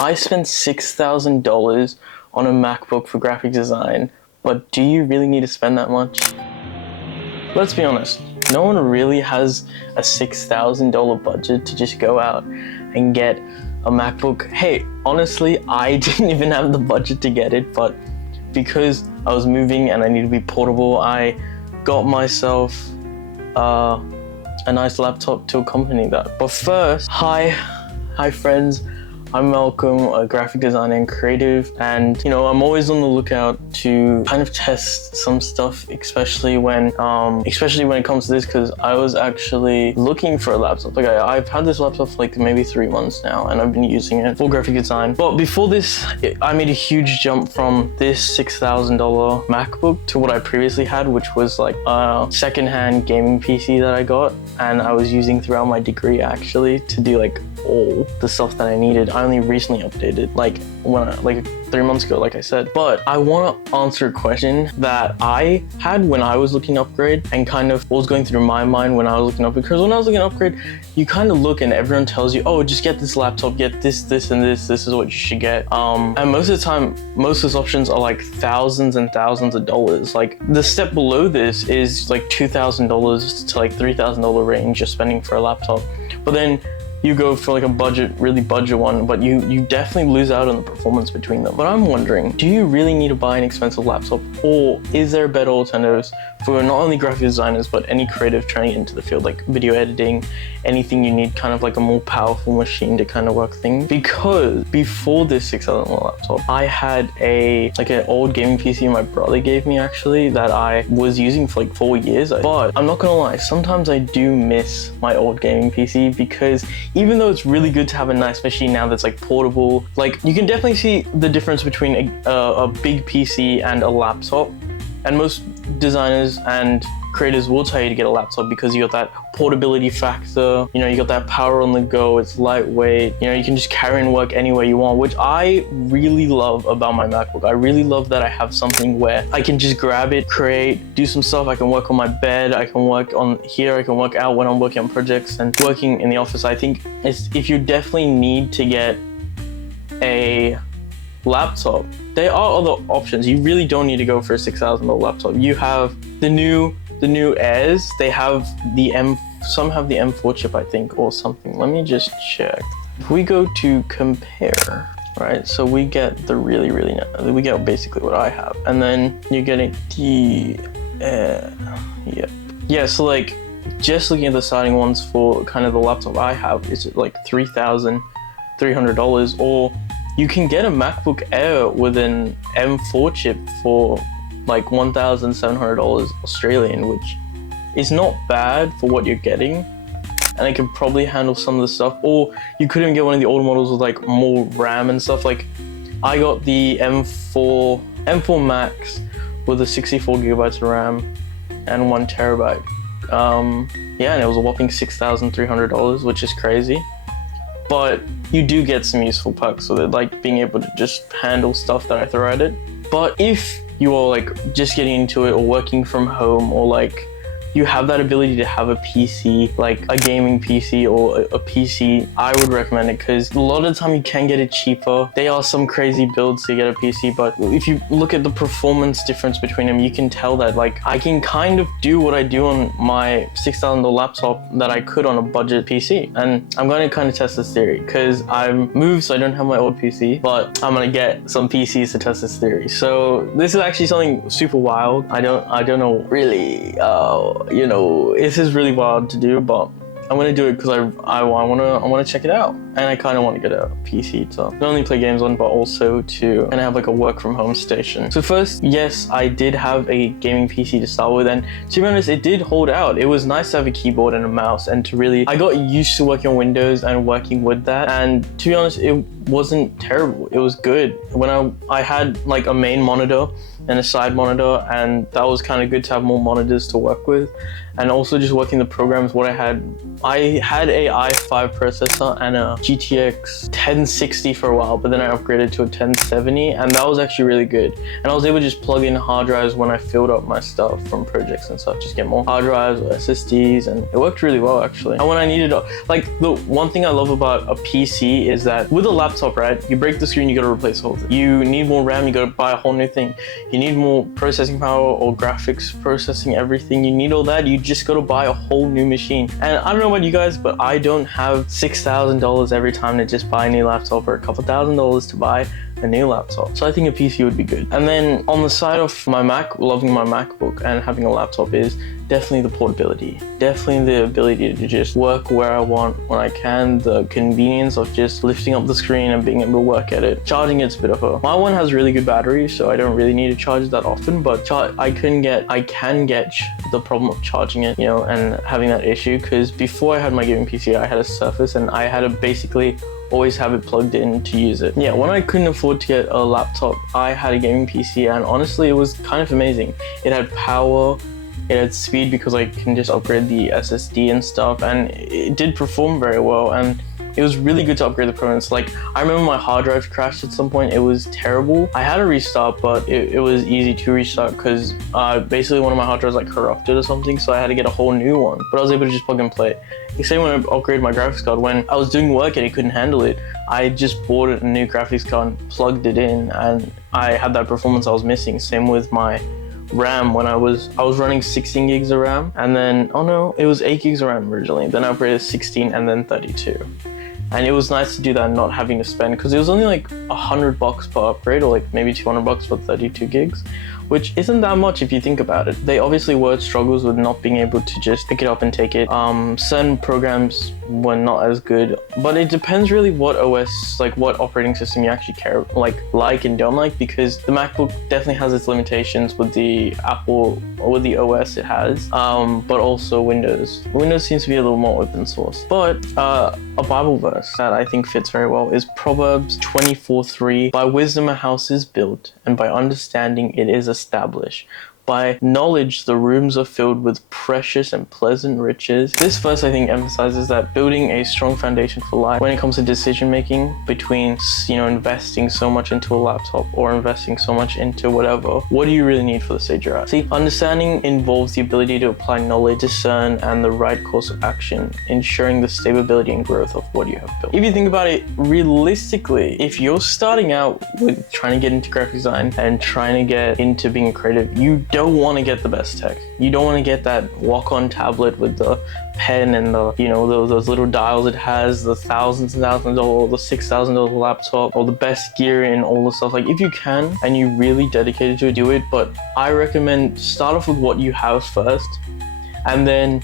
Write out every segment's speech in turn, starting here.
I spent $6,000 on a MacBook for graphic design, but do you really need to spend that much? Let's be honest, no one really has a $6,000 budget to just go out and get a MacBook. Hey, honestly, I didn't even have the budget to get it, but because I was moving and I needed to be portable, I got myself a nice laptop to accompany that. But first, hi friends. I'm Malcolm, a graphic designer and creative, and I'm always on the lookout to kind of test some stuff, especially when it comes to this, because I was actually looking for a laptop. Like I've had this laptop for like maybe 3 months now, and I've been using it for graphic design. But before this, I made a huge jump from this $6,000 MacBook to what I previously had, which was like a secondhand gaming PC that I got, and I was using throughout my degree actually to do like all the stuff that I needed. I only recently updated, like 3 months ago, like I said. But I want to answer a question that I had when I was looking to upgrade, and kind of what was going through my mind when I was looking up. Because when I was looking to upgrade, you kind of look and everyone tells you, oh, just get this laptop, get this, and this is what you should get. And most of the time, most of those options are like thousands and thousands of dollars. Like the step below this is like $2,000 to like $3,000 range you're spending for a laptop. But then you go for like a really budget one, but you definitely lose out on the performance between them. But I'm wondering, do you really need to buy an expensive laptop, or is there better alternatives for not only graphic designers, but any creative trying to get into the field, like video editing, anything you need kind of like a more powerful machine to kind of work things? Because before this $6,000 laptop, I had an old gaming PC my brother gave me actually, that I was using for like 4 years. But I'm not gonna lie, sometimes I do miss my old gaming PC, because even though it's really good to have a nice machine now that's like portable, like you can definitely see the difference between a big PC and a laptop. And most designers and creators will tell you to get a laptop because you got that portability factor, you got that power on the go, it's lightweight, you can just carry and work anywhere you want, which I really love about my MacBook. I really love that I have something where I can just grab it, create, do some stuff. I can work on my bed, I can work on here, I can work out when I'm working on projects and working in the office. I think if you definitely need to get a laptop, there are other options. You really don't need to go for a $6,000 laptop. You have the new Airs. They have some have the M4 chip, I think, or something. Let me just check. If we go to compare, right? So we get the we get basically what I have, and then you're getting the So like just looking at the starting ones for kind of the laptop I have, is like $3,300, or you can get a MacBook Air with an M4 chip for like $1,700 Australian, which is not bad for what you're getting, and it can probably handle some of the stuff. Or you could even get one of the older models with like more RAM and stuff. Like I got the M4 Max with a 64 gigabytes of RAM and 1 terabyte. And it was a whopping $6,300, which is crazy. But you do get some useful perks with it, like being able to just handle stuff that I throw at it. But if you are like just getting into it, or working from home, or like you have that ability to have a PC, like a gaming PC or a PC, I would recommend it, because a lot of the time you can get it cheaper. There are some crazy builds to get a PC, but if you look at the performance difference between them, you can tell that like I can kind of do what I do on my $6,000 laptop that I could on a budget PC. And I'm going to kind of test this theory, because I've moved, so I don't have my old PC, but I'm going to get some PCs to test this theory. So this is actually something super wild. I don't know really, this is really wild to do, but I'm gonna do it because I want to check it out, and I kind of want to get a PC to not only play games on, but also to kind of have like a work from home station. So first, yes, I did have a gaming PC to start with, and to be honest, it did hold out. It was nice to have a keyboard and a mouse, and I got used to working on Windows and working with that. And to be honest, it wasn't terrible. It was good. When I had like a main monitor and a side monitor, and that was kind of good to have more monitors to work with. And also just working the programs, what I had a i5 processor and a GTX 1060 for a while, but then I upgraded to a 1070, and that was actually really good. And I was able to just plug in hard drives when I filled up my stuff from projects and stuff, just get more hard drives or SSDs, and it worked really well actually. And when I needed, like, the one thing I love about a PC is that with a laptop, laptop, right? You break the screen, you gotta replace the whole thing. You need more RAM, you gotta buy a whole new thing. You need more processing power or graphics processing everything. You need all that, you just gotta buy a whole new machine. And I don't know about you guys, but I don't have $6,000 every time to just buy a new laptop or a couple $1,000s to buy a new laptop. So I think a PC would be good. And then on the side of my Mac, loving my MacBook and having a laptop is definitely the portability. Definitely the ability to just work where I want when I can. The convenience of just lifting up the screen and being able to work at it. Charging it's a bit of a... My one has really good battery, so I don't really need to charge it that often, but I can get the problem of charging it, you know, and having that issue, because before I had my gaming PC, I had a Surface and I had to basically always have it plugged in to use it. Yeah, when I couldn't afford to get a laptop, I had a gaming PC, and honestly, it was kind of amazing. It had power, it had speed because I can just upgrade the SSD and stuff, and it did perform very well, and it was really good to upgrade the performance. Like, I remember my hard drive crashed at some point. It was terrible. I had to restart, but it was easy to restart because basically one of my hard drives like corrupted or something, so I had to get a whole new one. But I was able to just plug and play. The same when I upgraded my graphics card. When I was doing work and it couldn't handle it, I just bought a new graphics card, plugged it in, and I had that performance I was missing. Same with my RAM. When I was running 16 gigs of RAM, and then, oh no, it was 8 gigs of RAM originally. Then I upgraded 16 and then 32. And it was nice to do that and not having to spend, because it was only like $100 per upgrade, or like maybe $200 for 32 gigs, which isn't that much if you think about it. They obviously were struggles with not being able to just pick it up and take it. Certain programs were not as good, but it depends really what OS, like what operating system you actually like and don't like, because the MacBook definitely has its limitations with the Apple or with the OS it has, but also Windows. Windows seems to be a little more open source. But a Bible verse that I think fits very well is Proverbs 24:3. By wisdom a house is built, and by understanding it is established. By knowledge the rooms are filled with precious and pleasant riches. This verse, I think, emphasizes that building a strong foundation for life when it comes to decision making between, you know, investing so much into a laptop or investing so much into whatever. What do you really need for the stage you're at? See, understanding involves the ability to apply knowledge, discern, and the right course of action, ensuring the stability and growth of what you have built. If you think about it realistically, if you're starting out with trying to get into graphic design and trying to get into being creative, you don't want to get the best tech. You don't want to get that walk-on tablet with the pen and the, you know, those little dials it has, the thousands and thousands of dollars, the $6,000 laptop, or the best gear and all the stuff. Like, if you can and you're really dedicated to it, do it. But I recommend start off with what you have first, and then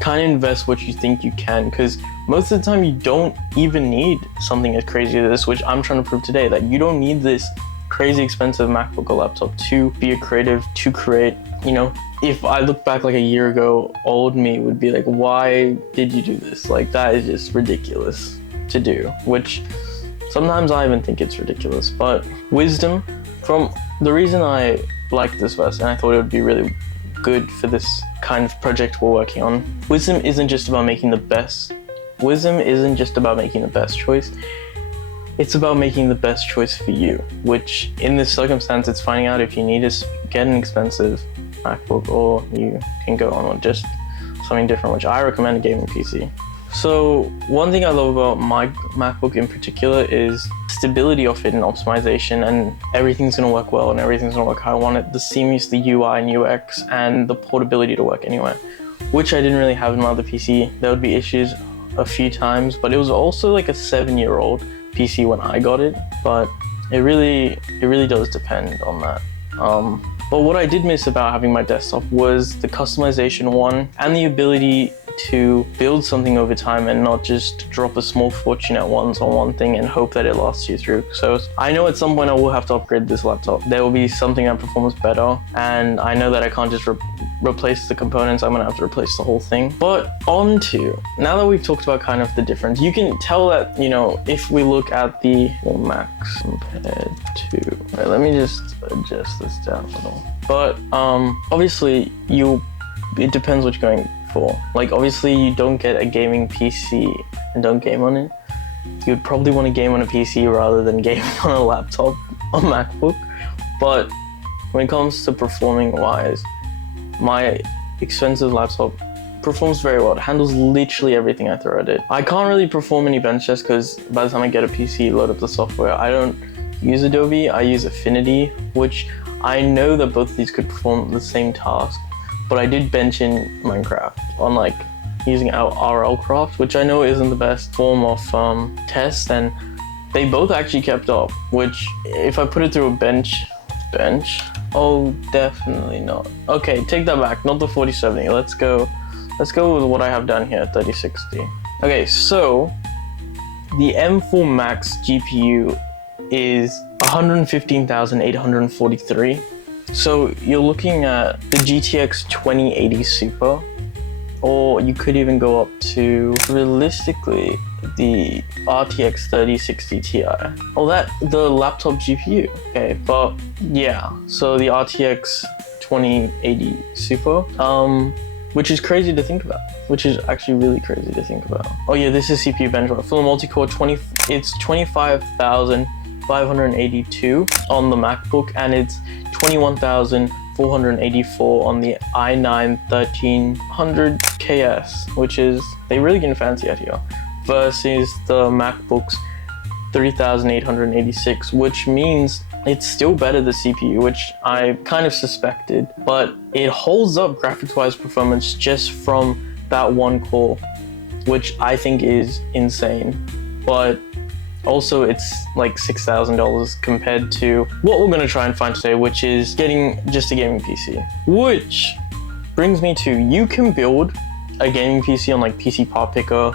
kind of invest what you think you can, because most of the time you don't even need something as crazy as this, which I'm trying to prove today, that you don't need this crazy expensive MacBook or laptop to be a creative, to create. You know, if I look back like a year ago, old me would be like, why did you do this? Like, that is just ridiculous to do, which sometimes I even think it's ridiculous. But wisdom, from the reason I like this verse and I thought it would be really good for this kind of project we're working on, wisdom isn't just about making the best. Wisdom isn't just about making the best choice. It's about making the best choice for you, which in this circumstance, it's finding out if you need to get an expensive MacBook or you can go on with just something different, which I recommend a gaming PC. So one thing I love about my MacBook in particular is stability of it and optimization, and everything's gonna work well and everything's gonna work how I want it. The seamless, the UI and UX, and the portability to work anywhere, which I didn't really have in my other PC. There would be issues a few times, but it was also like a 7-year-old PC when I got it, but it really does depend on that. But what I did miss about having my desktop was the customization one, and the ability to build something over time and not just drop a small fortune at once on one thing and hope that it lasts you through. So I know at some point I will have to upgrade this laptop. There will be something that performs better, and I know that I can't just replace the components. I'm gonna have to replace the whole thing. But on to, now that we've talked about kind of the difference, you can tell that, you know, if we look at the Macs compared to, right, let me just adjust this down a little. But obviously it depends what you're going for. Like, obviously you don't get a gaming PC and don't game on it. You'd probably want to game on a PC rather than game on a laptop or MacBook. But when it comes to performing wise, my expensive laptop performs very well. It handles literally everything I throw at it. I can't really perform any bench tests because by the time I get a PC, load up the software, I don't use Adobe, I use Affinity, which I know that both of these could perform the same task, but I did bench in Minecraft on like using RLCraft, which I know isn't the best form of test, and they both actually kept up, which if I put it through a bench, oh, definitely not. Okay, take that back, not the 4070. Let's go with what I have done here, 3060. Okay, so the M4 Max GPU is 115,843. So you're looking at the GTX 2080 Super, or you could even go up to, realistically, the RTX 3060 Ti. Oh, the laptop GPU. Okay, but yeah, so the RTX 2080 Super, which is crazy to think about. Which is actually really crazy to think about. Oh yeah, this is CPU benchmark. For the multi-core, it's 25,582 on the MacBook, and it's 21,484 on the i9 1300KS, which is, they really getting fancy out here, versus the MacBook's 3,886, which means it's still better the CPU, which I kind of suspected, but it holds up graphics-wise performance just from that one core, which I think is insane. But also it's like $6,000 compared to what we're gonna try and find today, which is getting just a gaming PC. Which brings me to, you can build a gaming PC on like PC Part Picker,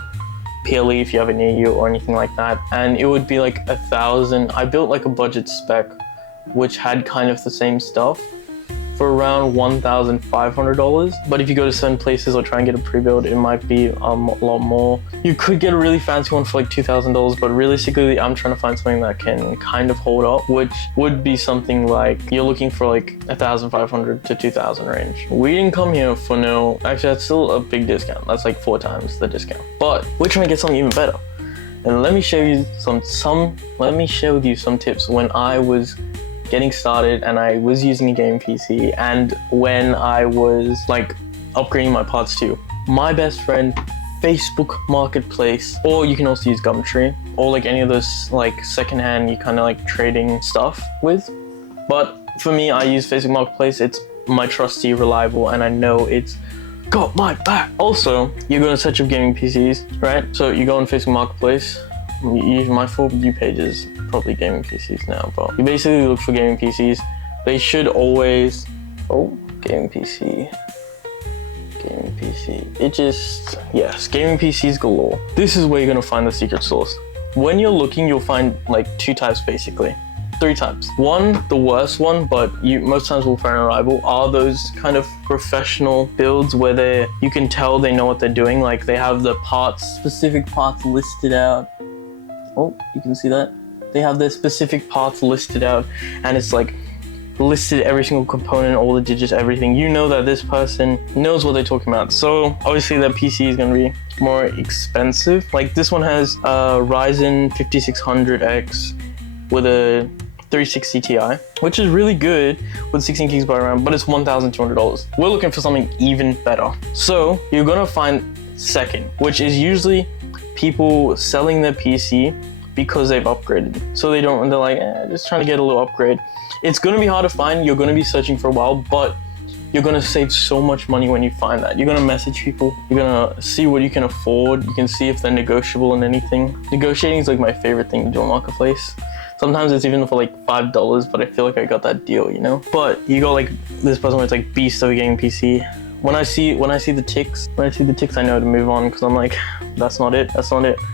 PLE if you have it near you or anything like that, and it would be like 1,000. I built like a budget spec which had kind of the same stuff for around $1,500, but if you go to certain places or try and get a pre-build, it might be a lot more. You could get a really fancy one for like $2,000, but realistically I'm trying to find something that can kind of hold up, which would be something like, you're looking for like 1,500 to 2,000 range. We didn't come here for no, actually that's still a big discount, that's like 4 times the discount, but we're trying to get something even better. And let me show you some tips when I was getting started and I was using a gaming PC, and when I was like upgrading my parts too. My best friend, Facebook Marketplace, or you can also use Gumtree, or like any of those like secondhand, you kind of like trading stuff with. But for me, I use Facebook Marketplace. It's my trusty, reliable, and I know it's got my back. Also, you go in search of gaming PCs, right? So you go on Facebook Marketplace. My For You page is probably gaming PCs now, but you basically look for gaming PCs. They should always, gaming PC, it just, yes, gaming PCs galore. This is where you're gonna find the secret sauce. When you're looking, you'll find like 2 types basically, 3 types. One, the worst one, but you most times will find reliable, are those kind of professional builds where you can tell they know what they're doing, like they have the specific parts listed out. Oh, you can see that? They have their specific parts listed out, and it's like listed every single component, all the digits, everything. You know that this person knows what they're talking about. So obviously that PC is gonna be more expensive. Like this one has a Ryzen 5600X with a 360 Ti, which is really good with 16 gigs by RAM, but it's $1,200. We're looking for something even better. So you're gonna find second, which is usually people selling their PC because they've upgraded. So they're like, just trying to get a little upgrade. It's gonna be hard to find, you're gonna be searching for a while, but you're gonna save so much money when you find that. You're gonna message people, you're gonna see what you can afford, you can see if they're negotiable and anything. Negotiating is like my favorite thing to do on Marketplace. Sometimes it's even for like $5, but I feel like I got that deal, you know? But you got like this person where it's like beast of a gaming PC. When I see the ticks, I know to move on, because I'm like, that's not it.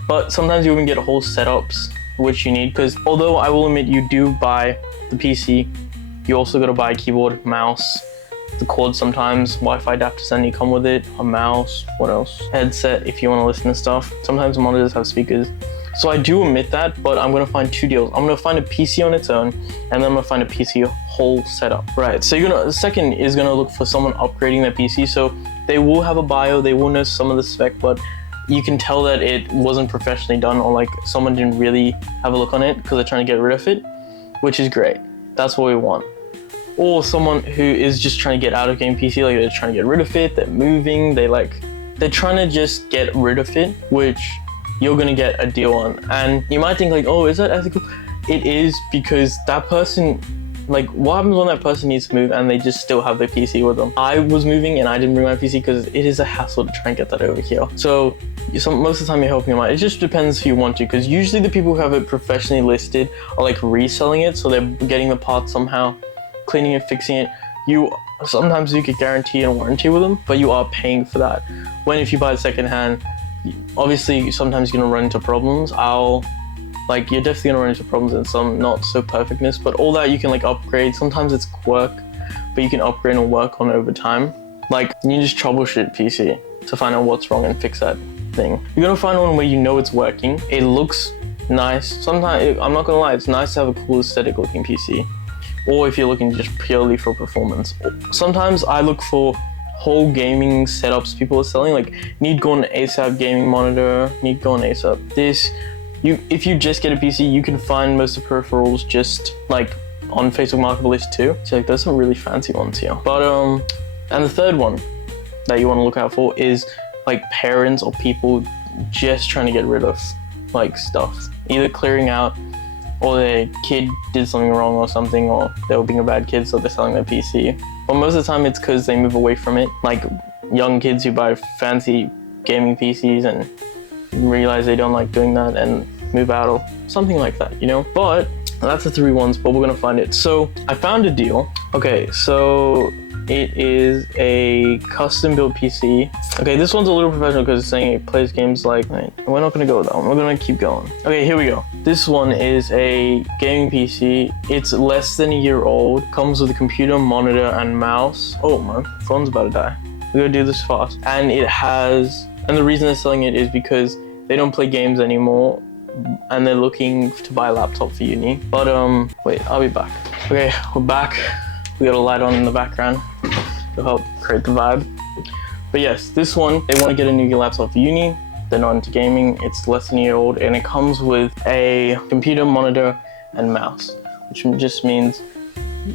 But sometimes you even get whole setups which you need, because although I will admit you do buy the PC, you also gotta buy a keyboard, mouse, the cord sometimes, Wi-Fi adapters that need to come with it, a mouse, what else? Headset if you want to listen to stuff. Sometimes monitors have speakers. So I do admit that, but I'm gonna find 2 deals. I'm gonna find a PC on its own, and then I'm gonna find a PC whole setup. Right, so the second is gonna look for someone upgrading their PC. So they will have a bio, they will know some of the spec, but you can tell that it wasn't professionally done, or like someone didn't really have a look on it because they're trying to get rid of it, which is great. That's what we want. Or someone who is just trying to get out of game PC, like they're trying to get rid of it, they're moving, they like they're trying to just get rid of it, which you're gonna get a deal on. And you might think like, oh, is that ethical? It is, because that person, like, what happens when that person needs to move and they just still have their PC with them? I was moving and I didn't bring my PC because it is a hassle to try and get that over here. So most of the time you're helping them out. It just depends if you want to, because usually the people who have it professionally listed are like reselling it, so they're getting the parts somehow, cleaning it, fixing it. Sometimes you could guarantee a warranty with them, but you are paying for that. When if you buy it secondhand, obviously sometimes you're gonna run into problems. You're definitely gonna run into problems and some not so perfectness, but all that you can like upgrade. Sometimes it's quirk, but you can upgrade and work on over time. Like, you just troubleshoot PC to find out what's wrong and fix that thing. You're gonna find one where you know it's working. It looks nice. Sometimes, I'm not gonna lie, it's nice to have a cool aesthetic looking PC. Or if you're looking just purely for performance. Sometimes I look for whole gaming setups people are selling, like need go on ASAP gaming monitor, need go on ASAP this. If you just get a PC, you can find most of the peripherals just like on Facebook Marketplace too. So like there's some really fancy ones here. But and the third one that you want to look out for is like parents or people just trying to get rid of like stuff, either clearing out, or their kid did something wrong or something, or they were being a bad kid, so they're selling their PC. But most of the time it's because they move away from it. Like young kids who buy fancy gaming PCs and realize they don't like doing that and move out or something like that, you know? But that's the three ones, but we're gonna find it. So I found a deal. Okay, so it is a custom built PC. Okay, this one's a little professional because it's saying it plays games like, we're not gonna go with that one, we're gonna keep going. Okay, here we go. This one is a gaming PC. It's less than a year old, comes with a computer, monitor, and mouse. Oh, my phone's about to die. We gotta do this fast. And the reason they're selling it is because they don't play games anymore and they're looking to buy a laptop for uni. But wait, I'll be back. Okay, we're back. We got a light on in the background to help create the vibe. But yes, this one, they want to get a new laptop for uni. They're not into gaming. It's less than a year old, and it comes with a computer, monitor, and mouse, which just means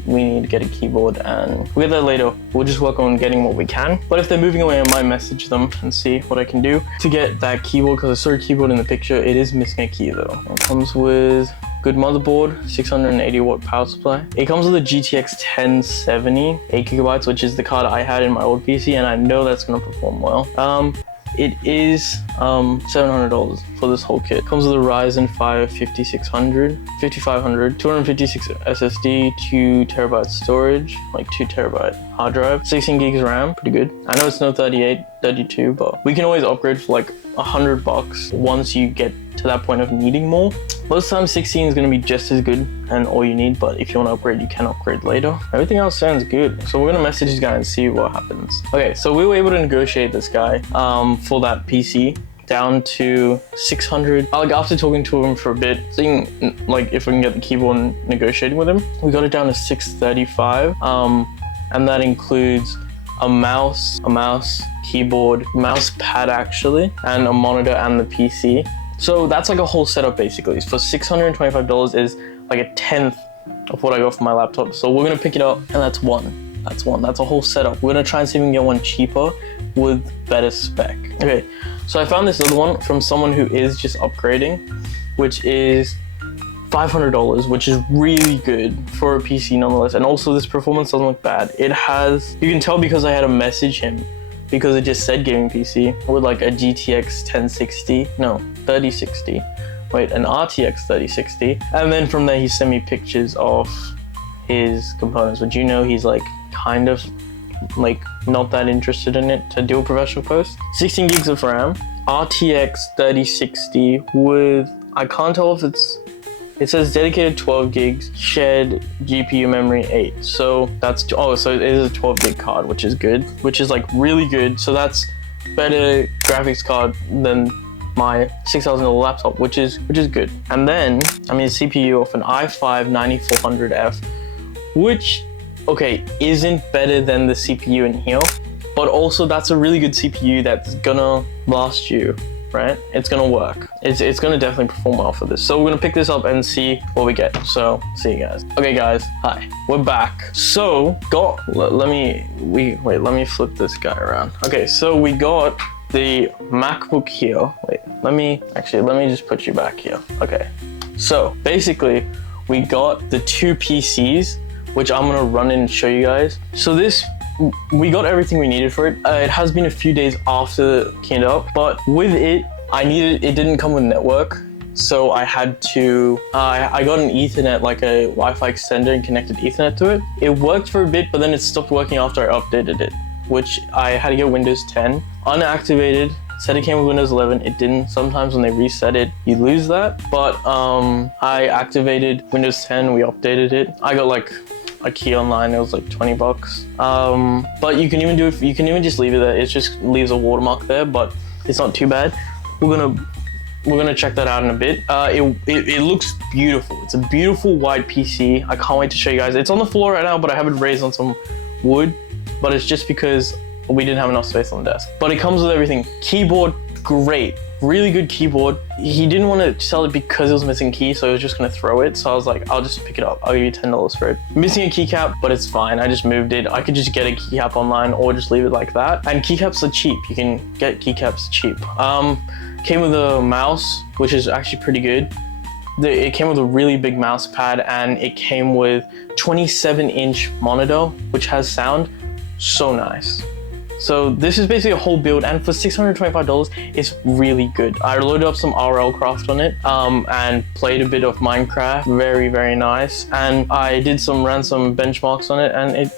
we need to get a keyboard, and we'll get that later. We'll just work on getting what we can. But if they're moving away, I might message them and see what I can do to get that keyboard, because I saw a keyboard in the picture. It is missing a key though. It comes with good motherboard, 680 watt power supply. It comes with a GTX 1070, 8GB, which is the card I had in my old PC, and I know that's gonna perform well. It is $700 for this whole kit. Comes with a Ryzen 5 5500, 256 SSD, 2TB storage, like 2TB hard drive, 16 gigs RAM, pretty good. I know it's no 38, 32, but we can always upgrade for like $100 once you get to that point of needing more. Most times 16 is going to be just as good and all you need, but if you want to upgrade, you can upgrade later. Everything else sounds good. So we're going to message this guy and see what happens. Okay, so we were able to negotiate this guy for that PC down to 600. Like after talking to him for a bit, seeing like if we can get the keyboard and negotiating with him, we got it down to 635. And that includes a mouse, keyboard, mouse pad actually, and a monitor and the PC. So that's like a whole setup basically. For $625 is like a tenth of what I got for my laptop. So we're gonna pick it up, and that's one. That's a whole setup. We're gonna try and see if we can get one cheaper with better spec. Okay, so I found this other one from someone who is just upgrading, which is $500, which is really good for a PC nonetheless. And also this performance doesn't look bad. It has, you can tell because I had to message him, because it just said gaming PC with like a GTX 3060. Wait, an RTX 3060. And then from there he sent me pictures of his components, which you know he's like kind of like not that interested in it to do a professional post. 16 gigs of RAM, RTX 3060 with, I can't tell if it says dedicated 12 gigs, shared GPU memory 8. So that's, so it is a 12 gig card, which is good, which is like really good. So that's better graphics card than my $6,000 laptop, which is good. And then, I mean, CPU of an i5 9400F, which, okay, isn't better than the CPU in here, but also that's a really good CPU that's gonna last you, right? It's gonna work. It's gonna definitely perform well for this. So we're gonna pick this up and see what we get. So see you guys. Okay guys, hi, we're back. So let me flip this guy around. Okay, so we got the MacBook here. Wait, let me just put you back here. Okay, so basically we got the two PCs, which I'm gonna run in and show you guys. So we got everything we needed for it. It has been a few days after it came up, but with it didn't come with network. So I had to, I got an Ethernet, like a Wi-Fi extender, and connected Ethernet to it. It worked for a bit, but then it stopped working after I updated it, which I had to get Windows 10 unactivated. Said it came with Windows 11, it didn't. Sometimes when they reset it, you lose that. But I activated Windows 10, we updated it. I got like a key online, it was like 20 bucks. But you can even just leave it there. It just leaves a watermark there, but it's not too bad. We're gonna check that out in a bit. It looks beautiful. It's a beautiful white PC. I can't wait to show you guys. It's on the floor right now, but I have it raised on some wood, but it's just because we didn't have enough space on the desk. But it comes with everything. Keyboard, great. Really good keyboard. He didn't want to sell it because it was missing key, so he was just gonna throw it. So I was like, I'll just pick it up. I'll give you $10 for it. Missing a keycap, but it's fine. I just moved it. I could just get a keycap online or just leave it like that. And keycaps are cheap. You can get keycaps cheap. Came with a mouse, which is actually pretty good. It came with a really big mouse pad, and it came with 27-inch monitor, which has sound. So nice. So this is basically a whole build, and for $625, it's really good. I loaded up some RL Craft on it, and played a bit of Minecraft. Very, very nice. And I ran some benchmarks on it, and it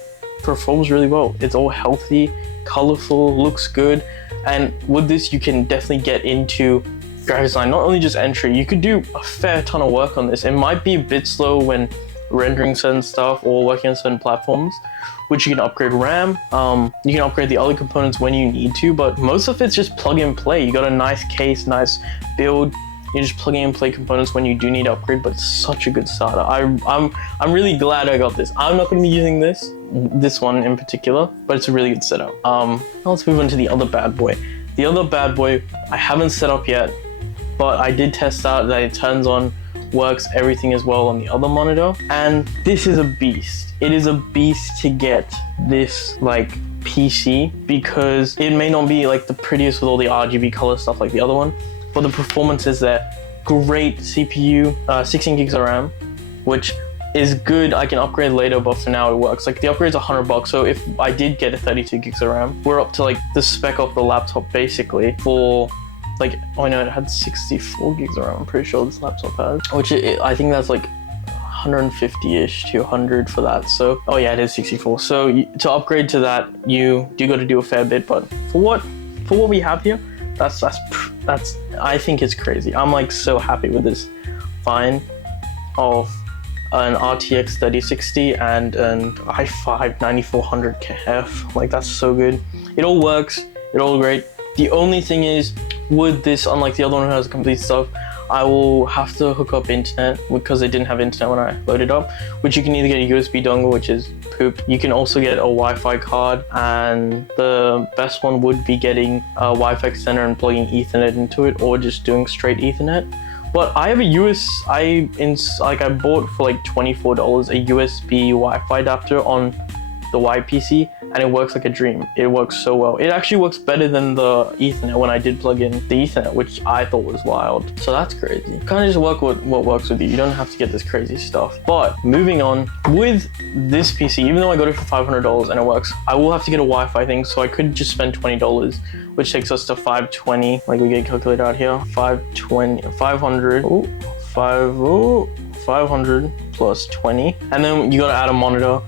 performs really well. It's all healthy, colorful, looks good. And with this, you can definitely get into graphic design, not only just entry. You could do a fair ton of work on this. It might be a bit slow when rendering certain stuff or working on certain platforms, which you can upgrade RAM. You can upgrade the other components when you need to, but most of it's just plug and play. You got a nice case, nice build. You're just plugging and play components when you do need to upgrade, but it's such a good starter. I'm really glad I got this. I'm not going to be using this one in particular, but it's a really good setup. Now let's move on to the other bad boy. The other bad boy I haven't set up yet, but I did test out that it turns on, works, everything as well on the other monitor, and this is a beast. It is a beast to get this like PC, because it may not be like the prettiest with all the RGB color stuff like the other one, but the performance is there. Great CPU, 16 gigs of RAM, which is good. I can upgrade later, but for now it works. Like the upgrade's $100, so if I did get a 32 gigs of RAM, we're up to like the spec of the laptop basically for like, oh no, it had 64 gigs of RAM, I'm pretty sure this laptop has, which I think that's like 150-ish to 100 for that. So, oh yeah, it is 64. So to upgrade to that, you do got to do a fair bit, but for what we have here, that's I think it's crazy. I'm like so happy with this find of an RTX 3060 and an i5 9400KF. Like that's so good. It all works, it all great. The only thing is, with this, unlike the other one who has complete stuff, I will have to hook up internet because they didn't have internet when I loaded up, which you can either get a USB dongle, which is poop. You can also get a Wi-Fi card, and the best one would be getting a Wi-Fi extender and plugging Ethernet into it, or just doing straight Ethernet. But I have a I bought for like $24 a USB Wi-Fi adapter on the YPC, and it works like a dream. It works so well. It actually works better than the Ethernet when I did plug in the Ethernet, which I thought was wild. So that's crazy. Kind of just work what works with you. You don't have to get this crazy stuff. But moving on, with this PC, even though I got it for $500 and it works, I will have to get a Wi-Fi thing, so I could just spend $20, which takes us to $520. Like we get a calculator out here. 500 plus 20. And then you gotta add a monitor.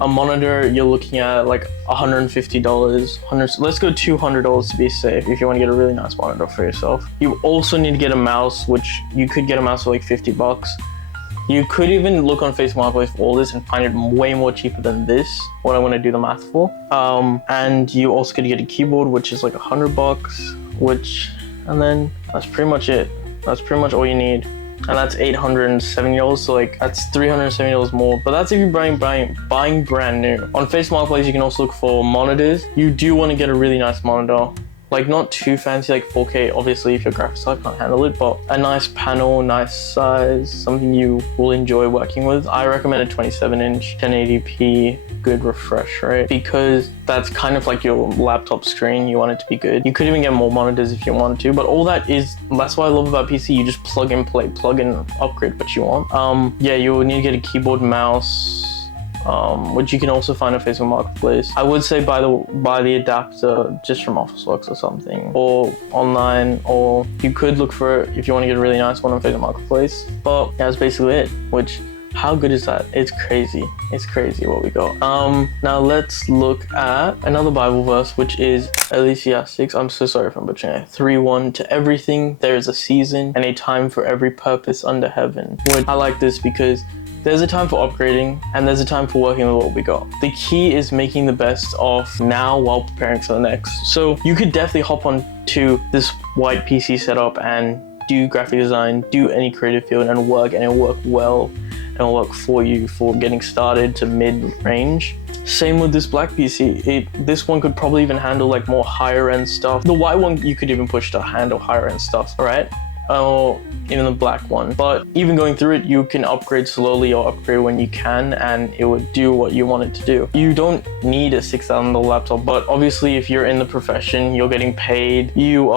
A monitor, you're looking at like $150, let's go $200 to be safe if you want to get a really nice monitor for yourself. You also need to get a mouse, which you could get a mouse for like $50. You could even look on Facebook Marketplace for all this and find it way more cheaper than this, what I'm going to do the math for. And you also could get a keyboard, which is like $100, and then that's pretty much it. That's pretty much all you need. And that's $870, so like that's $370 more. But that's if you're buying brand new. On Facebook Marketplace, you can also look for monitors. You do want to get a really nice monitor. like not too fancy, like 4K. Obviously, if your graphics card can't handle it, but a nice panel, nice size, something you will enjoy working with. I recommend a 27-inch 1080p, good refresh rate, because that's kind of like your laptop screen. You want it to be good. You could even get more monitors if you want to, but all that's what I love about PC. You just plug and play, plug and upgrade what you want. Yeah, you'll need to get a keyboard, mouse, which you can also find on Facebook Marketplace. I would say buy the adapter just from Officeworks or something, or online, or you could look for it if you want to get a really nice one on Facebook Marketplace. But yeah, that's basically it. Which, how good is that? It's crazy. It's crazy what we got. Now let's look at another Bible verse, which is Ecclesiastes. I'm so sorry if I'm butchering it. 3:1. To everything there is a season and a time for every purpose under heaven. Which I like this because there's a time for upgrading and there's a time for working with what we got. The key is making the best of now while preparing for the next. So you could definitely hop on to this white PC setup and do graphic design, do any creative field and it'll work well and it'll work for you for getting started to mid-range. Same with this black PC. This one could probably even handle like more higher end stuff. The white one you could even push to handle higher end stuff, right? Or even the black one. But even going through it, you can upgrade slowly or upgrade when you can, and it would do what you want it to do. You don't need a $6,000 laptop, but obviously if you're in the profession, you're getting paid, you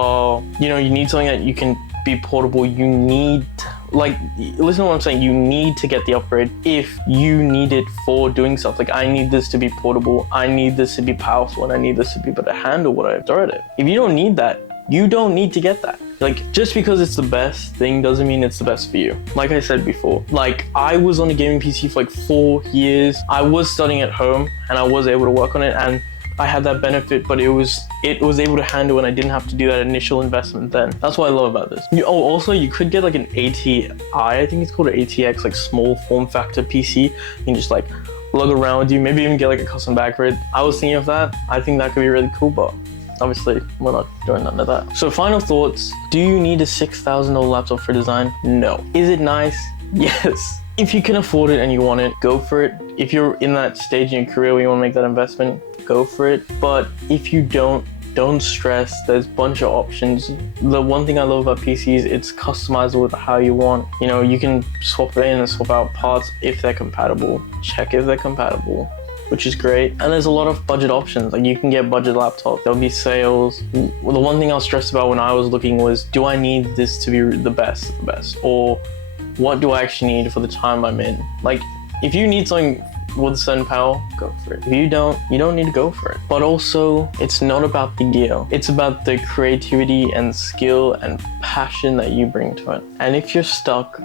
need something that you can be portable. You need, like, listen to what I'm saying, you need to get the upgrade if you need it for doing stuff. Like, I need this to be portable, I need this to be powerful, and I need this to be able to handle what I've thrown at it. If you don't need that, you don't need to get that. Like, just because it's the best thing doesn't mean it's the best for you. Like I said before, like, I was on a gaming PC for like 4 years. I was studying at home and I was able to work on it, and I had that benefit, but it was able to handle and I didn't have to do that initial investment then. That's what I love about this. Also, you could get like an ATI, I think it's called an ATX, like small form factor PC. You can just like lug around with you, maybe even get like a custom back for it. I was thinking of that. I think that could be really cool, but obviously we're not doing none of that. So final thoughts, do you need a $6,000 laptop for design? No. Is it nice? Yes. If you can afford it and you want it, go for it. If you're in that stage in your career where you want to make that investment, go for it. But if you don't stress. There's a bunch of options. The one thing I love about PCs, it's customizable with how you want. You know, you can swap in and swap out parts if they're compatible. Check if they're compatible, which is great. And there's a lot of budget options. Like, you can get budget laptops. There'll be sales. Well, the one thing I was stressed about when I was looking was, do I need this to be the best? Or what do I actually need for the time I'm in? Like, if you need something with a certain power, go for it. If you don't need to go for it. But also, it's not about the gear. It's about the creativity and skill and passion that you bring to it. And if you're stuck,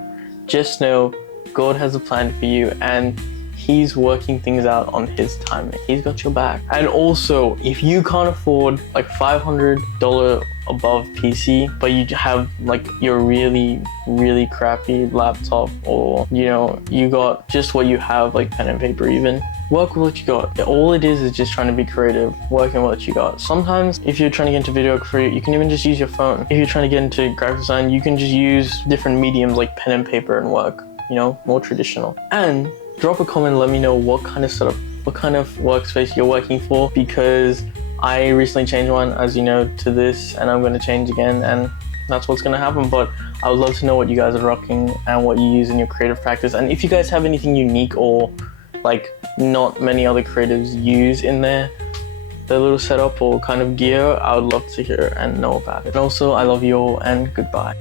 just know God has a plan for you, and He's working things out on His timing. He's got your back. And also, if you can't afford like $500 above PC, but you have like your really, really crappy laptop, or you got just what you have, like pen and paper even, work with what you got. All it is just trying to be creative, working with what you got. Sometimes if you're trying to get into videography, you can even just use your phone. If you're trying to get into graphic design, you can just use different mediums like pen and paper and work, more traditional. And drop a comment, let me know what kind of setup, what kind of workspace you're working for, because I recently changed one, as you know, to this, and I'm going to change again, and that's what's going to happen. But I would love to know what you guys are rocking and what you use in your creative practice, and if you guys have anything unique or like not many other creatives use in their little setup or kind of gear, I would love to hear and know about it. And also, I love you all, and goodbye.